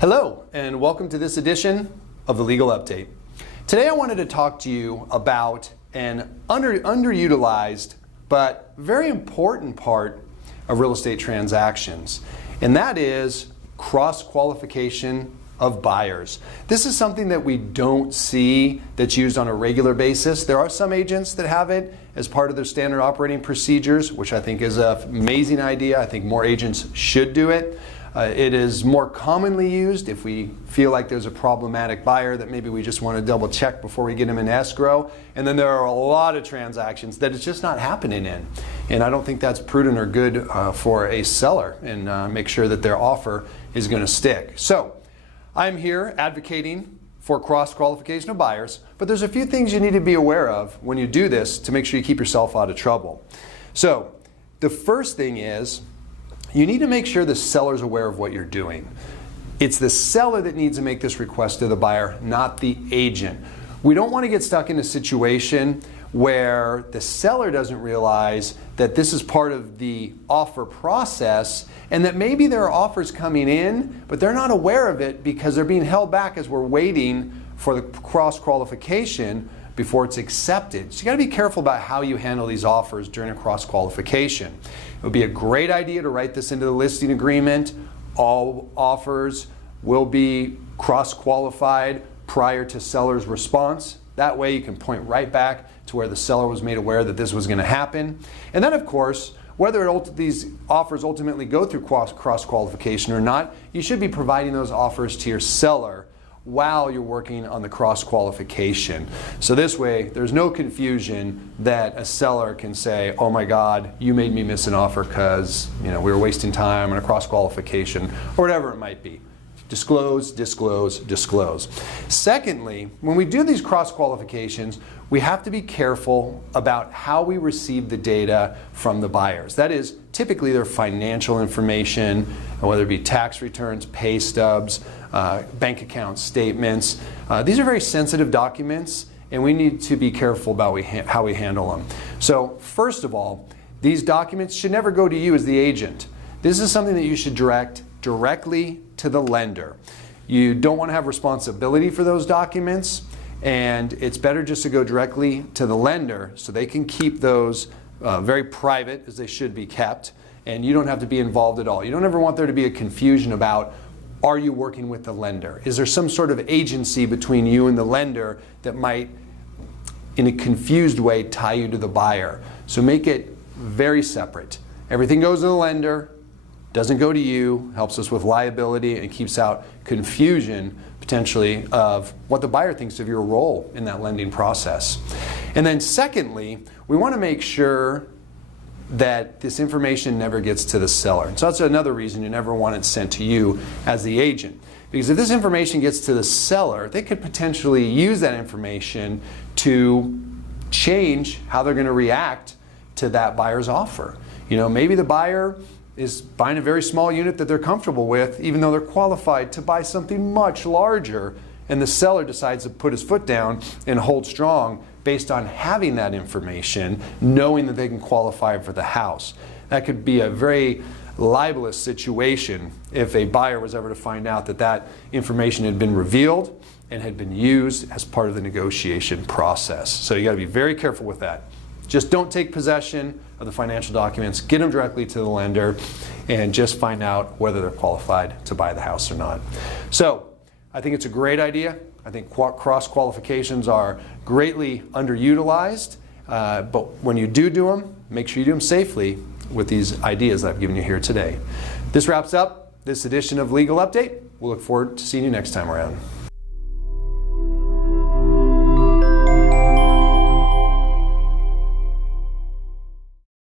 Hello, and welcome to this edition of the Legal Update. Today I wanted to talk to you about an underutilized but very important part of real estate transactions, and that is cross-qualification of buyers. This is something that we don't see that's used on a regular basis. There are some agents that have it as part of their standard operating procedures, which I think is an amazing idea. I think more agents should do it. It is more commonly used if we feel like there's a problematic buyer that maybe we just want to double check before we get them in escrow. And then there are a lot of transactions that it's just not happening in. And I don't think that's prudent or good for a seller, and make sure that their offer is going to stick. So I'm here advocating for cross-qualification of buyers, but there's a few things you need to be aware of when you do this to make sure you keep yourself out of trouble. So the first thing is, you need to make sure the seller's aware of what you're doing. It's the seller that needs to make this request to the buyer, not the agent. We don't want to get stuck in a situation where the seller doesn't realize that this is part of the offer process and that maybe there are offers coming in, but they're not aware of it because they're being held back as we're waiting for the cross-qualification before it's accepted. So you got to be careful about how you handle these offers during a cross-qualification. It would be a great idea to write this into the listing agreement. All offers will be cross-qualified prior to seller's response. That way you can point right back to where the seller was made aware that this was going to happen. And then, of course, whether these offers ultimately go through cross-qualification or not, you should be providing those offers to your seller while you're working on the cross-qualification. So this way, there's no confusion that a seller can say, oh my God, you made me miss an offer because we were wasting time on a cross-qualification, or whatever it might be. Disclose, disclose, disclose. Secondly, when we do these cross-qualifications, we have to be careful about how we receive the data from the buyers. That is, typically their financial information, whether it be tax returns, pay stubs, bank account statements. These are very sensitive documents, and we need to be careful about how we handle them. So first of all, these documents should never go to you as the agent. This is something that you should direct directly to the lender. You don't want to have responsibility for those documents, and it's better just to go directly to the lender so they can keep those very private, as they should be kept, and you don't have to be involved at all. You don't ever want there to be a confusion about, are you working with the lender? Is there some sort of agency between you and the lender that might, in a confused way, tie you to the buyer? So make it very separate. Everything goes to the lender, doesn't go to you, helps us with liability, and keeps out confusion potentially of what the buyer thinks of your role in that lending process. And then secondly, we want to make sure that this information never gets to the seller. So that's another reason you never want it sent to you as the agent. Because if this information gets to the seller, they could potentially use that information to change how they're going to react to that buyer's offer. Maybe the buyer is buying a very small unit that they're comfortable with, even though they're qualified to buy something much larger, and the seller decides to put his foot down and hold strong based on having that information, knowing that they can qualify for the house. That could be a very libelous situation if a buyer was ever to find out that that information had been revealed and had been used as part of the negotiation process. So you got to be very careful with that. Just don't take possession of the financial documents, get them directly to the lender, and just find out whether they're qualified to buy the house or not. So I think it's a great idea. I think cross-qualifications are greatly underutilized, but when you do them, make sure you do them safely with these ideas that I've given you here today. This wraps up this edition of Legal Update. We'll look forward to seeing you next time around.